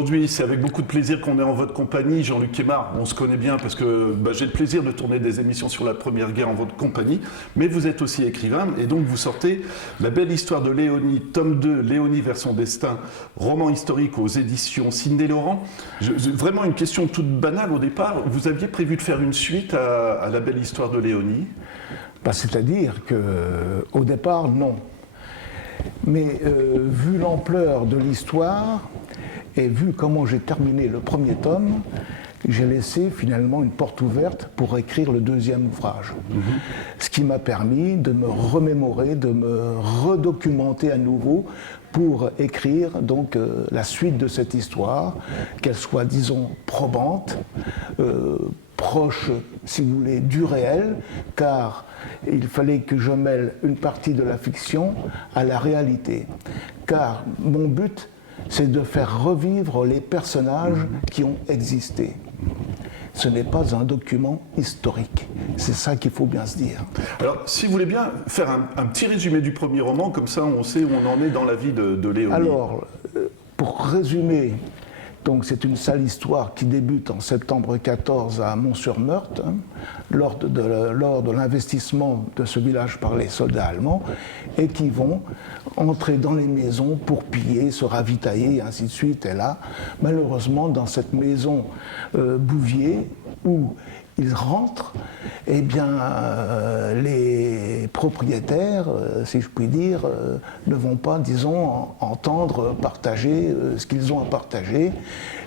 Aujourd'hui, c'est avec beaucoup de plaisir qu'on est en votre compagnie. Jean-Luc Aymard, on se connaît bien parce que j'ai le plaisir de tourner des émissions sur la Première Guerre en votre compagnie, mais vous êtes aussi écrivain et donc vous sortez La belle histoire de Léonie, tome 2, Léonie vers son destin, roman historique aux éditions Sidney Laurent. Vraiment une question toute banale au départ, vous aviez prévu de faire une suite à La belle histoire de Léonie? C'est-à-dire qu'au départ, non. Mais vu l'ampleur de l'histoire et vu comment j'ai terminé le premier tome, j'ai laissé finalement une porte ouverte pour écrire le deuxième ouvrage. Ce qui m'a permis de me remémorer, de me redocumenter à nouveau pour écrire donc la suite de cette histoire, qu'elle soit, disons, probante, proche, si vous voulez, du réel, car il fallait que je mêle une partie de la fiction à la réalité. Car mon but, c'est de faire revivre les personnages qui ont existé. Ce n'est pas un document historique. C'est ça qu'il faut bien se dire. Alors, si vous voulez bien faire un petit résumé du premier roman, comme ça on sait où on en est dans la vie de Léonie. Alors, pour résumer, donc c'est une sale histoire qui débute en septembre 14 à Mont-sur-Meurthe, lors de l'investissement de ce village par les soldats allemands, et qui vont entrer dans les maisons pour piller, se ravitailler, et ainsi de suite. Et là, malheureusement, dans cette maison Bouvier, où ils rentrent, eh bien, les propriétaires, si je puis dire, ne vont pas, disons, entendre partager ce qu'ils ont à partager.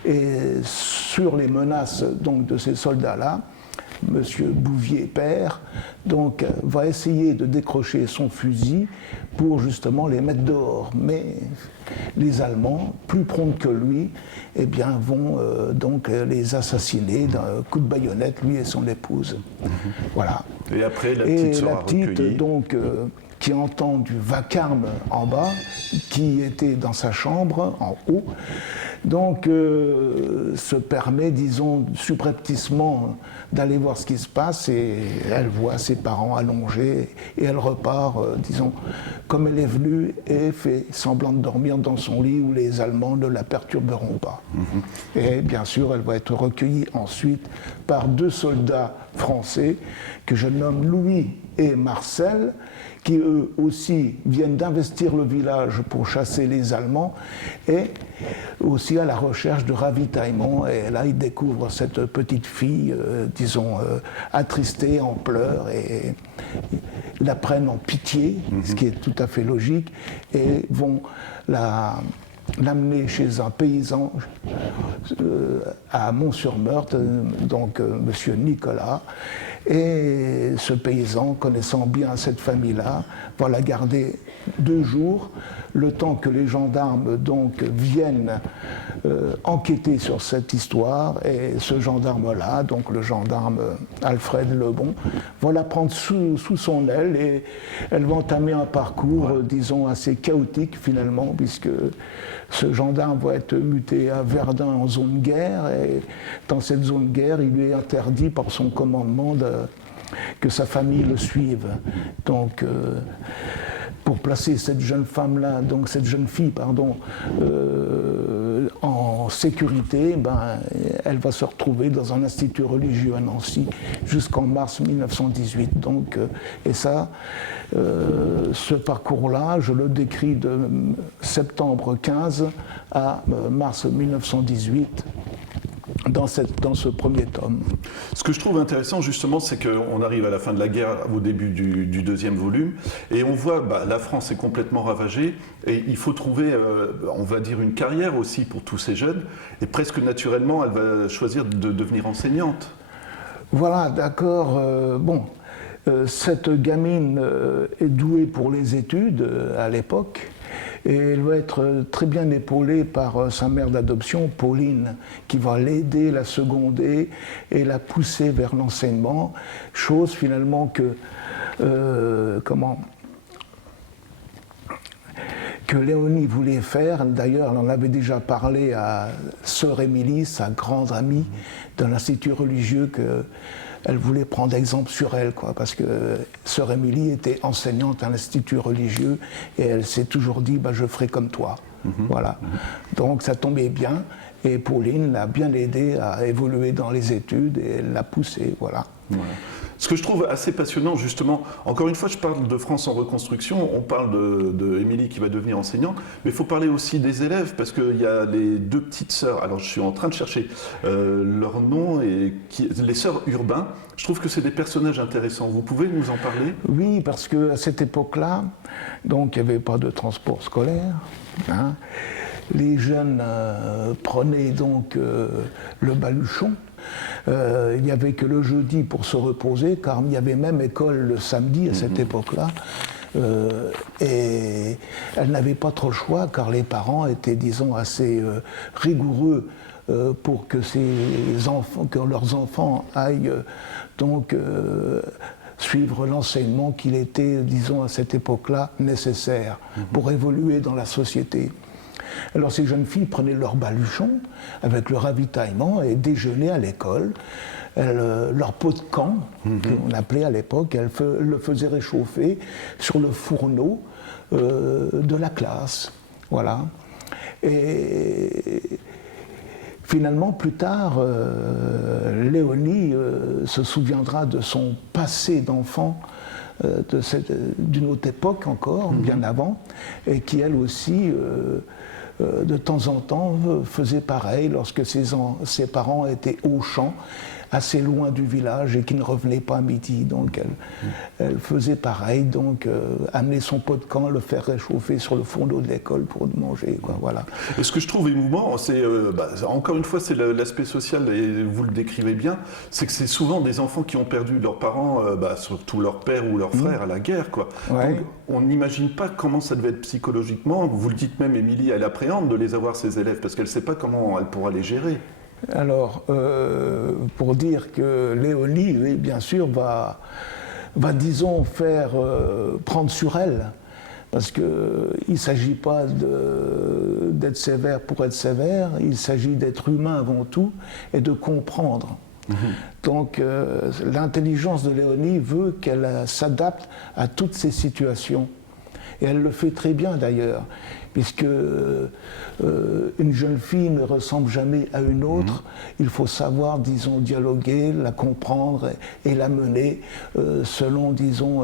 Et sur les menaces donc, de ces soldats-là, Monsieur Bouvier père donc, va essayer de décrocher son fusil pour justement les mettre dehors. Mais les Allemands, plus prompts que lui, eh bien, vont donc les assassiner d'un coup de baïonnette, lui et son épouse. Voilà. Et après, la petite sera recueillie. Donc, qui entend du vacarme en bas, qui était dans sa chambre en haut, donc se permet, disons, subrepticement d'aller voir ce qui se passe et elle voit ses parents allongés et elle repart, disons, comme elle est venue et fait semblant de dormir dans son lit où les Allemands ne la perturberont pas. Et bien sûr, elle va être recueillie ensuite par deux soldats français que je nomme Louis et Marcel, qui eux aussi viennent d'investir le village pour chasser les Allemands et aussi à la recherche de ravitaillement. Et là, ils découvrent cette petite fille, disons, attristée, en pleurs, et la prennent en pitié, ce qui est tout à fait logique, et vont l'amener chez un paysan à Mont-sur-Meurthe, donc monsieur Nicolas. Et ce paysan, connaissant bien cette famille-là, va la garder 2 jours, le temps que les gendarmes donc viennent enquêter sur cette histoire. Et ce gendarme-là, donc le gendarme Alfred Lebon, va la prendre sous son aile et elle va entamer un parcours, disons, assez chaotique finalement, puisque ce gendarme va être muté à Verdun en zone de guerre, et dans cette zone de guerre, il lui est interdit par son commandement que sa famille le suive. Donc, pour placer cette jeune femme-là, donc cette jeune fille, pardon, en sécurité, elle va se retrouver dans un institut religieux à Nancy jusqu'en mars 1918. Donc, et ça, ce parcours-là, je le décris de septembre 15 à mars 1918. Dans ce premier tome. Ce que je trouve intéressant justement, c'est qu'on arrive à la fin de la guerre, au début du deuxième volume, et on voit la France est complètement ravagée, et il faut trouver, on va dire, une carrière aussi pour tous ces jeunes, et presque naturellement, elle va choisir de devenir enseignante. Voilà, d'accord. Cette gamine est douée pour les études à l'époque. Et elle va être très bien épaulée par sa mère d'adoption, Pauline, qui va l'aider, la seconder et la pousser vers l'enseignement, chose finalement que Léonie voulait faire. D'ailleurs, elle en avait déjà parlé à sœur Émilie, sa grande amie de l'Institut religieux, qu'elle voulait prendre exemple sur elle, parce que sœur Émilie était enseignante à l'Institut religieux et elle s'est toujours dit je ferai comme toi. Voilà. Donc ça tombait bien. Et Pauline l'a bien aidé à évoluer dans les études et elle l'a poussé, voilà. Voilà. Ce que je trouve assez passionnant, justement, encore une fois, je parle de France en reconstruction, on parle de Émilie qui va devenir enseignante, mais il faut parler aussi des élèves, parce qu'il y a les deux petites sœurs, alors je suis en train de chercher leur nom, les sœurs Urbain, je trouve que c'est des personnages intéressants. Vous pouvez nous en parler? Oui, parce qu'à cette époque-là, donc il n'y avait pas de transport scolaire, hein. Les jeunes prenaient donc le baluchon. Il n'y avait que le jeudi pour se reposer, car il y avait même école le samedi à cette époque-là. Et elles n'avaient pas trop le choix, car les parents étaient, disons, assez rigoureux pour que leurs enfants aillent donc suivre l'enseignement qu'il était, disons, à cette époque-là, nécessaire pour évoluer dans la société. Alors ces jeunes filles prenaient leur baluchon avec le ravitaillement et déjeunaient à l'école. Leur pot de camp, qu'on appelait à l'époque, elles le faisaient réchauffer sur le fourneau de la classe. Voilà. Et finalement, plus tard, Léonie se souviendra de son passé d'enfant, d'une autre époque encore, bien avant, et qui elle aussi, de temps en temps, faisait pareil lorsque ses parents étaient au champ, assez loin du village et qui ne revenaient pas à midi. Donc elle faisait pareil, donc amener son pot de camp, le faire réchauffer sur le fourneau de l'école pour manger, quoi, voilà. Et ce que je trouve émouvant, c'est, encore une fois, c'est l'aspect social, et vous le décrivez bien, c'est que c'est souvent des enfants qui ont perdu leurs parents, surtout leur père ou leur frère à la guerre, quoi. Ouais. Donc on n'imagine pas comment ça devait être psychologiquement. Vous le dites même, Émilie, elle appréhende de les avoir, ses élèves, parce qu'elle ne sait pas comment elle pourra les gérer. Alors, pour dire que Léonie, oui, bien sûr, va disons, prendre sur elle, parce qu'il ne s'agit pas d'être sévère pour être sévère, il s'agit d'être humain avant tout et de comprendre. Donc, l'intelligence de Léonie veut qu'elle s'adapte à toutes ces situations. Et elle le fait très bien d'ailleurs, puisque une jeune fille ne ressemble jamais à une autre. Il faut savoir, disons, dialoguer, la comprendre et la mener selon, disons,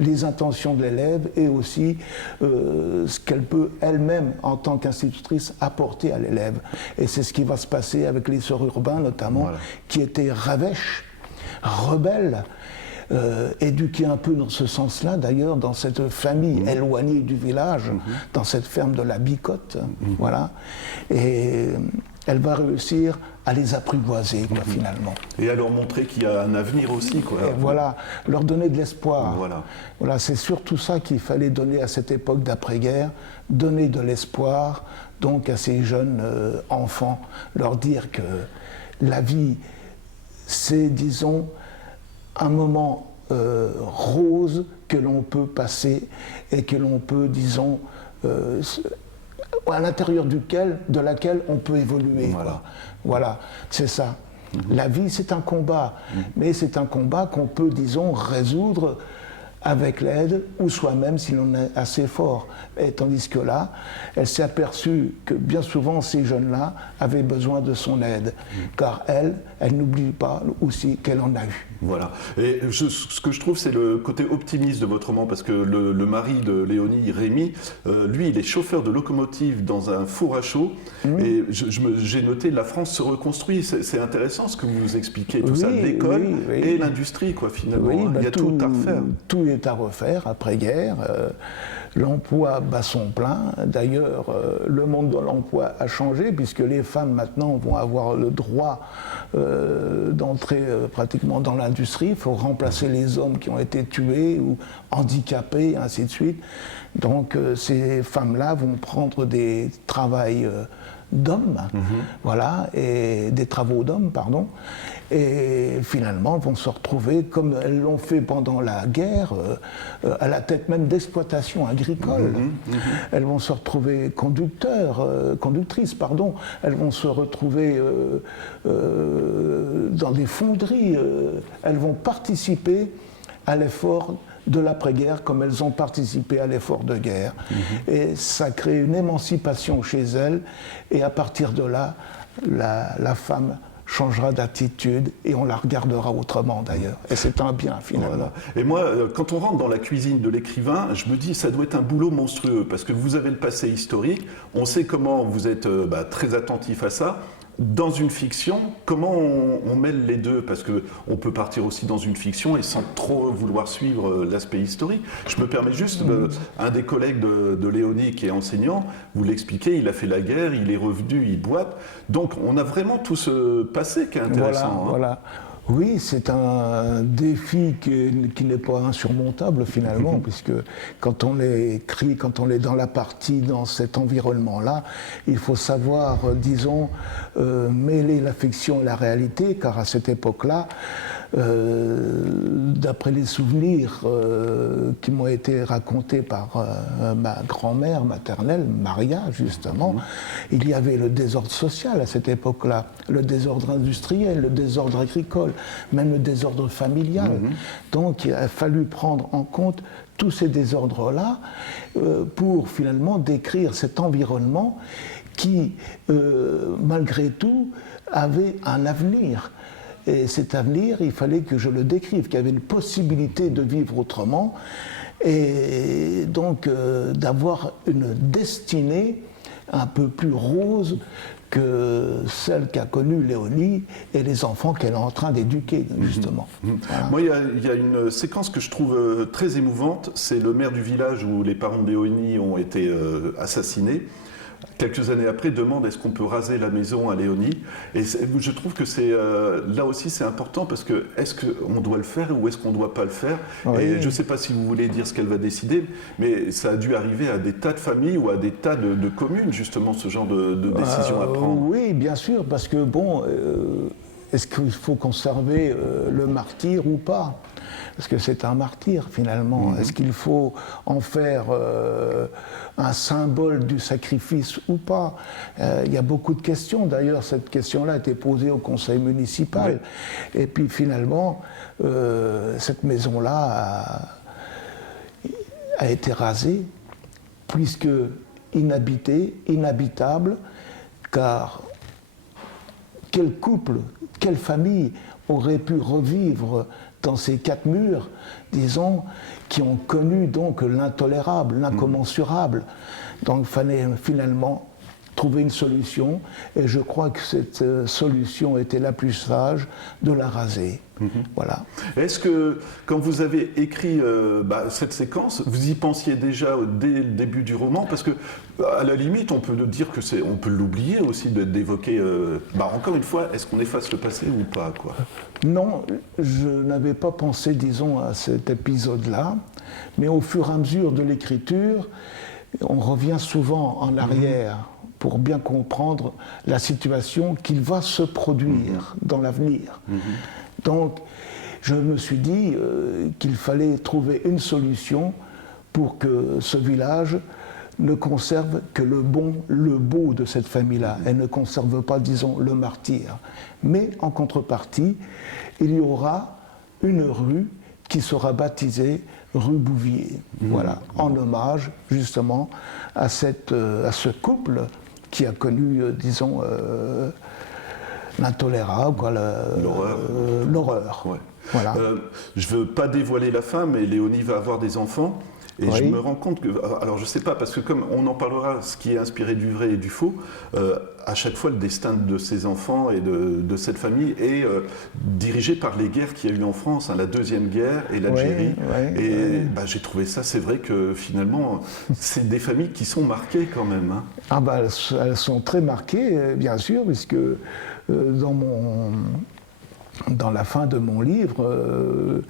les intentions de l'élève et aussi ce qu'elle peut elle-même, en tant qu'institutrice, apporter à l'élève. Et c'est ce qui va se passer avec les sœurs Urbain, notamment, voilà, qui étaient ravêches, rebelles, éduqué un peu dans ce sens-là, d'ailleurs, dans cette famille éloignée du village, dans cette ferme de la Bicotte, voilà. Et elle va réussir à les apprivoiser, quoi, finalement. Et à leur montrer qu'il y a un avenir aussi, quoi. Et voilà, leur donner de l'espoir. Voilà. Voilà, c'est surtout ça qu'il fallait donner à cette époque d'après-guerre, donner de l'espoir, donc, à ces jeunes enfants, leur dire que la vie, c'est, disons, un moment rose que l'on peut passer et que l'on peut, disons, à l'intérieur de laquelle on peut évoluer. Voilà, quoi. Voilà, c'est ça. La vie, c'est un combat, mais c'est un combat qu'on peut, disons, résoudre avec l'aide ou soi-même si l'on est assez fort. Et tandis que là, elle s'est aperçue que bien souvent ces jeunes-là avaient besoin de son aide, car elle n'oublie pas aussi qu'elle en a eu. Voilà. Et ce que je trouve, c'est le côté optimiste de votre roman, parce que le mari de Léonie, Rémi, lui, il est chauffeur de locomotive dans un four à chaud, et j'ai noté la France se reconstruit. C'est intéressant ce que vous nous expliquez, tout ça, l'école et l'industrie, quoi, finalement. Oui, il y a tout à refaire. Tout est à refaire après-guerre. L'emploi bat son plein. D'ailleurs, le monde de l'emploi a changé, puisque les femmes maintenant vont avoir le droit d'entrer pratiquement dans l'industrie. Il faut remplacer les hommes qui ont été tués ou handicapés, et ainsi de suite. Donc ces femmes-là vont prendre des travails d'hommes, voilà, et des travaux d'hommes, pardon, et finalement vont se retrouver, comme elles l'ont fait pendant la guerre, à la tête même d'exploitations agricoles. Elles vont se retrouver conductrices, pardon. Elles vont se retrouver dans des fonderies. Elles vont participer à l'effort de l'après-guerre, comme elles ont participé à l'effort de guerre. Et ça crée une émancipation chez elles, et à partir de là, la femme changera d'attitude et on la regardera autrement d'ailleurs. Et c'est un bien finalement. Voilà. Et moi, quand on rentre dans la cuisine de l'écrivain, je me dis ça doit être un boulot monstrueux parce que vous avez le passé historique, on sait comment vous êtes très attentif à ça. Dans une fiction, comment on mêle les deux? Parce qu'on peut partir aussi dans une fiction et sans trop vouloir suivre l'aspect historique. Je me permets juste, un des collègues de Léonie qui est enseignant, vous l'expliquez, il a fait la guerre, il est revenu, il boite. Donc on a vraiment tout ce passé qui est intéressant. Voilà. Oui, c'est un défi qui n'est pas insurmontable finalement, puisque quand on écrit, quand on est dans la partie, dans cet environnement-là, il faut savoir, disons, mêler la fiction et la réalité, car à cette époque-là, d'après les souvenirs qui m'ont été racontés par ma grand-mère maternelle, Maria justement, il y avait le désordre social à cette époque-là, le désordre industriel, le désordre agricole, même le désordre familial. Donc il a fallu prendre en compte tous ces désordres-là pour finalement décrire cet environnement qui, malgré tout, avait un avenir. Et cet avenir, il fallait que je le décrive, qu'il y avait une possibilité de vivre autrement et donc d'avoir une destinée un peu plus rose que celle qu'a connue Léonie et les enfants qu'elle est en train d'éduquer, justement. Voilà. Moi, il y a une séquence que je trouve très émouvante, c'est le maire du village où les parents de Léonie ont été assassinés. Quelques années après, demande est-ce qu'on peut raser la maison à Léonie. Et je trouve que là aussi c'est important parce que est-ce qu'on doit le faire ou est-ce qu'on ne doit pas le faire? Oui. Et je ne sais pas si vous voulez dire ce qu'elle va décider, mais ça a dû arriver à des tas de familles ou à des tas de communes, justement, ce genre de décision à prendre. Oui, bien sûr, parce que bon, est-ce qu'il faut conserver le martyr ou pas? Parce que c'est un martyr finalement. Est-ce qu'il faut en faire un symbole du sacrifice ou pas? Il y a beaucoup de questions. D'ailleurs, cette question-là a été posée au conseil municipal. Et puis finalement, cette maison-là a été rasée, puisque inhabitée, inhabitable, car quel couple, quelle famille aurait pu revivre dans ces quatre murs, disons, qui ont connu donc l'intolérable, l'incommensurable. Donc il fallait finalement trouver une solution, et je crois que cette solution était la plus sage, de la raser. Voilà. Est-ce que, quand vous avez écrit cette séquence, vous y pensiez déjà dès le début du roman? Parce que, à la limite, on peut dire que on peut l'oublier aussi d'évoquer. Encore une fois, est-ce qu'on efface le passé ou pas, quoi? Non, je n'avais pas pensé, disons, à cet épisode-là, mais au fur et à mesure de l'écriture, on revient souvent en arrière pour bien comprendre la situation qu'il va se produire dans l'avenir. Donc, je me suis dit qu'il fallait trouver une solution pour que ce village ne conserve que le bon, le beau de cette famille-là. Elle ne conserve pas, disons, le martyr. Mais en contrepartie, il y aura une rue qui sera baptisée rue Bouvier. Voilà, en hommage justement à ce couple qui a connu, disons, l'intolérable, l'horreur. Ouais. Voilà. Je ne veux pas dévoiler la fin, mais Léonie va avoir des enfants. Et je me rends compte que, alors je ne sais pas, parce que comme on en parlera, ce qui est inspiré du vrai et du faux, à chaque fois le destin de ces enfants et de cette famille est dirigé par les guerres qu'il y a eu en France, la Deuxième Guerre et l'Algérie. J'ai trouvé ça, c'est vrai que finalement, c'est des familles qui sont marquées quand même. Hein. Elles sont très marquées, bien sûr, puisque dans la fin de mon livre,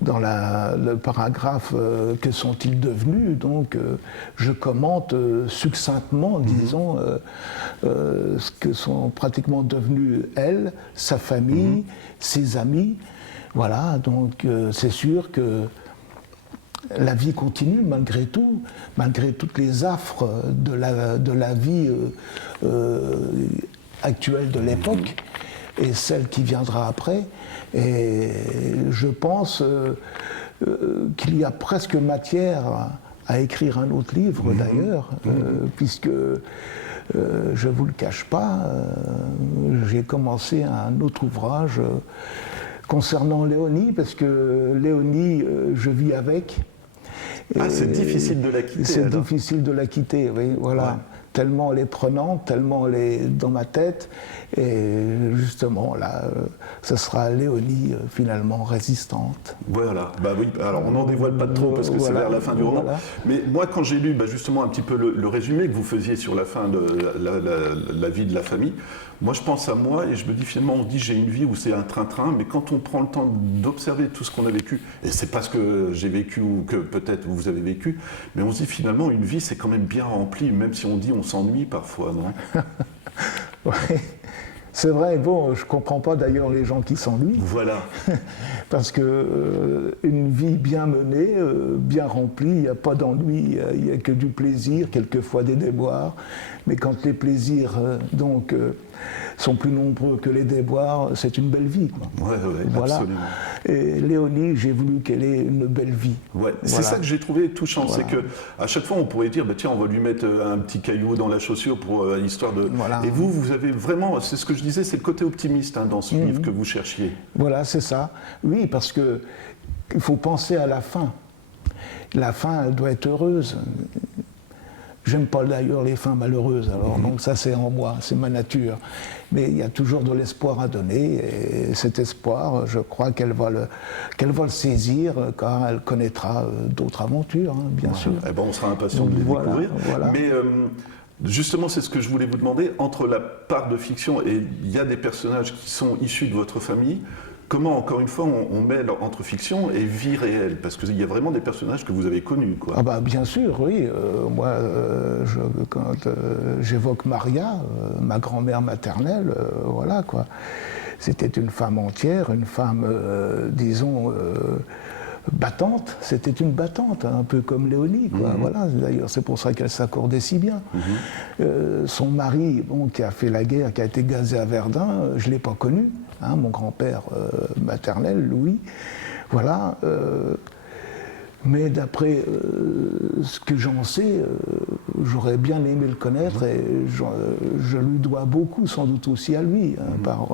dans le paragraphe « Que sont-ils devenus ?» donc je commente succinctement, disons, ce que sont pratiquement devenus elle, sa famille, ses amis. Voilà, donc c'est sûr que la vie continue malgré tout, malgré toutes les affres de la vie actuelle de l'époque. Et celle qui viendra après. Et je pense qu'il y a presque matière à écrire un autre livre d'ailleurs, puisque je ne vous le cache pas, j'ai commencé un autre ouvrage concernant Léonie, parce que Léonie, je vis avec. Ah, c'est difficile de la quitter. C'est difficile de la quitter, oui, voilà. Ouais. Tellement elle est prenante, tellement elle est dans ma tête. Et justement, là, ce sera Léonie, finalement, résistante. Voilà, bah oui, alors on n'en dévoile pas trop parce que Voilà. c'est vers la fin du roman. Voilà. Mais moi, quand j'ai lu justement un petit peu le résumé que vous faisiez sur la fin de la vie de la famille, moi je pense à moi et je me dis finalement, on dit j'ai une vie où c'est un train-train, mais quand on prend le temps d'observer tout ce qu'on a vécu, et c'est pas ce que j'ai vécu ou que peut-être vous avez vécu, mais on se dit finalement, une vie c'est quand même bien rempli, même si on dit on s'ennuie parfois, non? Oui, c'est vrai. Bon, je ne comprends pas d'ailleurs les gens qui s'ennuient. Voilà. Parce que une vie bien menée, bien remplie, il n'y a pas d'ennui, il n'y a que du plaisir, quelquefois des déboires. Mais quand les plaisirs sont plus nombreux que les déboires, c'est une belle vie, quoi. Ouais, Voilà. absolument. Et Léonie, j'ai voulu qu'elle ait une belle vie. Ouais, c'est Voilà. ça que j'ai trouvé touchant, Voilà. c'est que à chaque fois on pourrait dire bah, tiens on va lui mettre un petit caillou dans la chaussure pour histoire de. Voilà. Et vous avez vraiment, c'est ce que je disais, c'est le côté optimiste dans ce livre que vous cherchiez. Voilà, c'est ça. Oui, parce que il faut penser à la fin. La fin, elle doit être heureuse. J'aime pas d'ailleurs les fins malheureuses, alors donc ça c'est en moi, c'est ma nature. Mais il y a toujours de l'espoir à donner, et cet espoir, je crois qu'elle va le saisir quand elle connaîtra d'autres aventures, hein, bien sûr. Eh ben, on sera impatient de les Voilà, découvrir. voilà. Mais justement, c'est ce que je voulais vous demander, entre la part de fiction et il y a des personnages qui sont issus de votre famille. Comment, encore une fois, on mêle entre fiction et vie réelle? Parce qu'il y a vraiment des personnages que vous avez connus, quoi. Ah bah bien sûr, oui. Moi, quand j'évoque Maria, ma grand-mère maternelle, voilà quoi. C'était une femme entière, une femme, disons, battante. C'était une battante, hein, un peu comme Léonie, quoi. Voilà. D'ailleurs, c'est pour ça qu'elle s'accordait si bien. Son mari, bon, qui a fait la guerre, qui a été gazé à Verdun, je ne l'ai pas connu. Hein, mon grand-père maternel, Louis, voilà. Mais d'après ce que j'en sais, j'aurais bien aimé le connaître et je lui dois beaucoup, sans doute aussi à lui, hein, par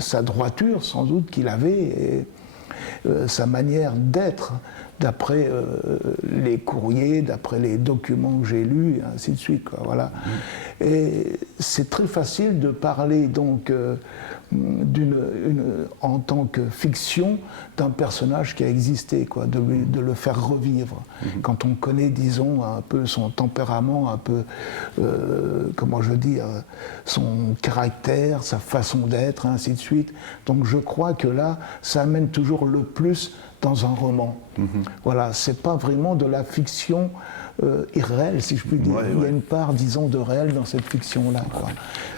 sa droiture, sans doute qu'il avait, et sa manière d'être, d'après les courriers, d'après les documents que j'ai lus, et ainsi de suite, quoi, voilà. Et c'est très facile de parler donc en tant que fiction d'un personnage qui a existé, quoi, de le faire revivre. Quand on connaît, disons, un peu son tempérament, un peu, comment je veux dire, son caractère, sa façon d'être, ainsi de suite. Donc je crois que là, ça amène toujours le plus dans un roman. Voilà, c'est pas vraiment de la fiction irréelle, si je puis dire. Il y a une part, disons, de réel dans cette fiction-là, quoi.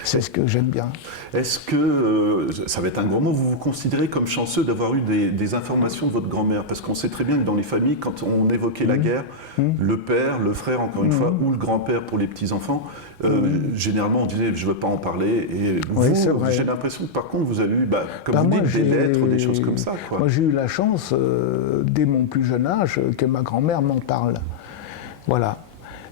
C'est ce que j'aime bien. Est-ce que, ça va être un gros mot, vous vous considérez comme chanceux d'avoir eu des informations de votre grand-mère? Parce qu'on sait très bien que dans les familles, quand on évoquait la guerre, le père, le frère, encore une fois, ou le grand-père pour les petits-enfants, généralement on disait je ne veux pas en parler. Et vous, j'ai l'impression que par contre vous avez eu, comme vous dites, des lettres, des choses comme ça, quoi. Moi j'ai eu la chance, dès mon plus jeune âge, que ma grand-mère m'en parle. Voilà.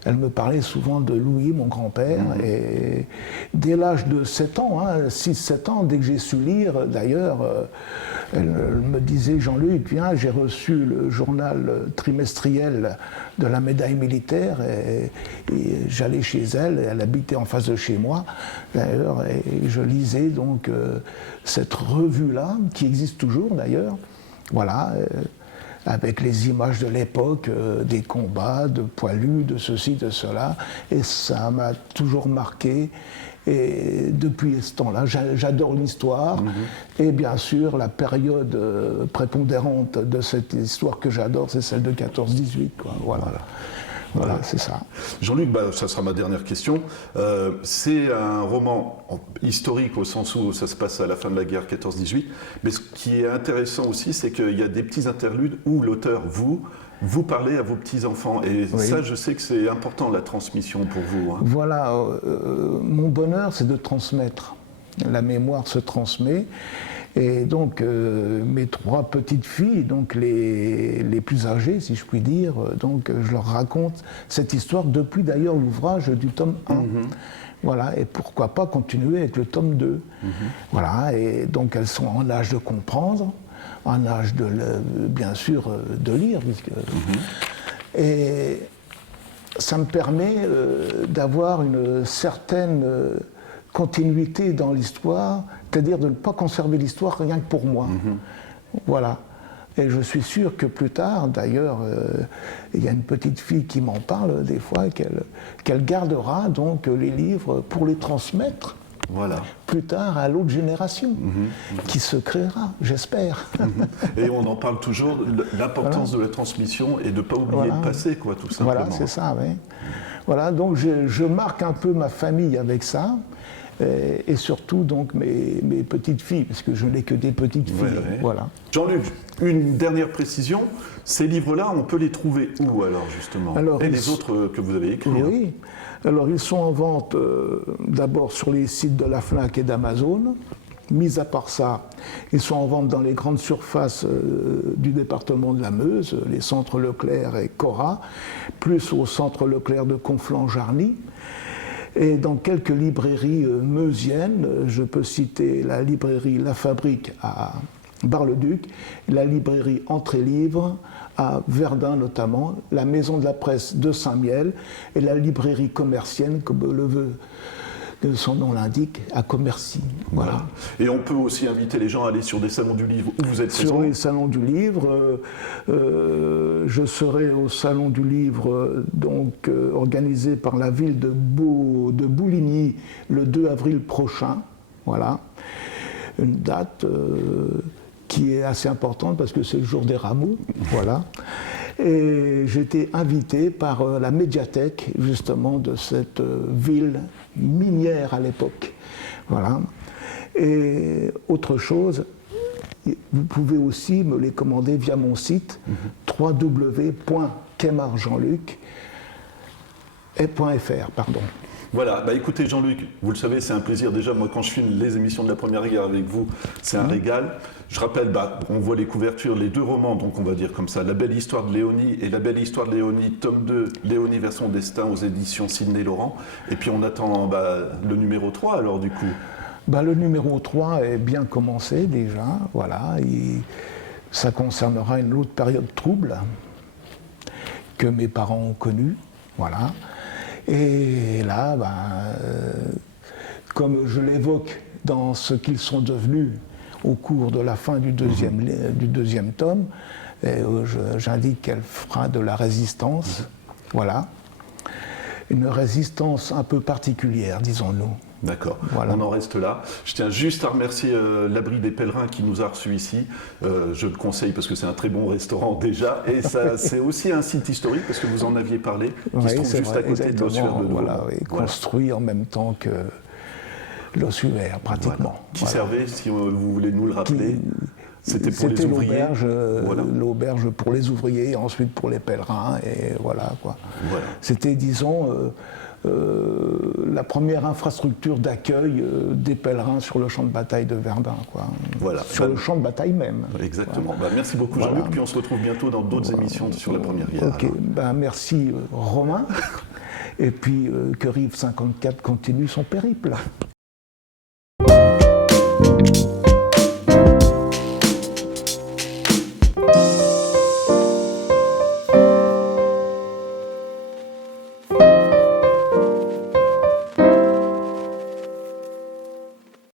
Elle me parlait souvent de Louis, mon grand-père, et dès l'âge de 7 ans, hein, 6-7 ans, dès que j'ai su lire, d'ailleurs, elle me disait, Jean-Luc, viens, j'ai reçu le journal trimestriel de la médaille militaire, et j'allais chez elle, et elle habitait en face de chez moi, d'ailleurs, et je lisais donc cette revue-là, qui existe toujours d'ailleurs, voilà, avec les images de l'époque, des combats, de poilus, de ceci, de cela. Et ça m'a toujours marqué. Et depuis ce temps-là, j'adore l'histoire. Et bien sûr, la période prépondérante de cette histoire que j'adore, c'est celle de 14-18, quoi. Voilà, c'est ça. Jean-Luc, ça sera ma dernière question. C'est un roman historique au sens où ça se passe à la fin de la guerre 14-18. Mais ce qui est intéressant aussi, c'est qu'il y a des petits interludes où l'auteur, vous parlez à vos petits-enfants. Et ça, je sais que c'est important, la transmission pour vous. Hein. Voilà, mon bonheur, c'est de transmettre. La mémoire se transmet. Et donc, mes 3 petites filles, donc les plus âgées, si je puis dire, donc je leur raconte cette histoire depuis d'ailleurs l'ouvrage du tome 1. Voilà, et pourquoi pas continuer avec le tome 2. Voilà, et donc elles sont en âge de comprendre, en âge de, bien sûr, de lire. Puisque, et ça me permet d'avoir une certaine continuité dans l'histoire, c'est-à-dire de ne pas conserver l'histoire rien que pour moi. Voilà. Et je suis sûr que plus tard, d'ailleurs, il y a une petite fille qui m'en parle des fois, qu'elle gardera donc les livres pour les transmettre plus tard à l'autre génération, qui se créera, j'espère. Et on en parle toujours, l'importance de la transmission et de ne pas oublier le passé, quoi, tout simplement. Voilà, c'est ça, oui. Voilà, donc je marque un peu ma famille avec ça. Et surtout donc mes petites filles, parce que je n'ai que des petites filles. Voilà. Jean-Luc, une dernière précision, ces livres-là, on peut les trouver où alors justement? Et les autres que vous avez écrits? Oui, alors ils sont en vente d'abord sur les sites de la FNAC et d'Amazon. Mis à part ça, ils sont en vente dans les grandes surfaces du département de la Meuse, les centres Leclerc et Cora, plus au centre Leclerc de Conflans-Jarny. Et dans quelques librairies meusiennes, je peux citer la librairie La Fabrique à Bar-le-Duc, la librairie Entrée Livre à Verdun notamment, la Maison de la Presse de Saint-Miel et la librairie Commercienne, comme le veut son nom l'indique, à Commercy. Voilà. Et on peut aussi inviter les gens à aller sur des salons du livre où vous êtes présent. Sur les salons du livre, je serai au salon du livre donc organisé par la ville de Bouligny le 2 avril prochain. Voilà. Une date qui est assez importante parce que c'est le jour des rameaux. Voilà. Et j'ai été invité par la médiathèque justement de cette ville minière à l'époque. Voilà. Et autre chose, vous pouvez aussi me les commander via mon site www.quaimarjeanluc.fr, pardon. Voilà, bah écoutez Jean-Luc, vous le savez, c'est un plaisir. Déjà, moi, quand je filme les émissions de la Première Guerre avec vous, c'est un régal. Je rappelle, on voit les couvertures, les 2 romans, donc on va dire comme ça, La Belle Histoire de Léonie et La Belle Histoire de Léonie, tome 2, Léonie vers son destin aux éditions Sidney Laurent. Et puis on attend le numéro 3 alors du coup. Le numéro 3 est bien commencé déjà, voilà. Ça concernera une autre période trouble que mes parents ont connue, voilà. Et là, comme je l'évoque dans ce qu'ils sont devenus au cours de la fin du deuxième tome, j'indique qu'elle fera de la résistance, voilà. Une résistance un peu particulière, disons-nous. D'accord, voilà. On en reste là. Je tiens juste à remercier l'Abri des Pèlerins qui nous a reçus ici. Je le conseille parce que c'est un très bon restaurant déjà. Et c'est aussi un site historique parce que vous en aviez parlé, qui se trouve juste à côté de l'ossuaire de Douai. Construit en même temps que l'ossuaire, pratiquement. Qui servait, si vous voulez nous le rappeler, c'était pour les ouvriers. L'auberge pour les ouvriers, et ensuite pour les pèlerins, et voilà quoi. C'était, disons, la première infrastructure d'accueil des pèlerins sur le champ de bataille de Verdun, quoi. Voilà. Sur le champ de bataille même. Exactement. Merci beaucoup Jean-Luc, puis on se retrouve bientôt dans d'autres émissions sur la Première Guerre. Ok, merci Romain, et puis que Rive 54 continue son périple.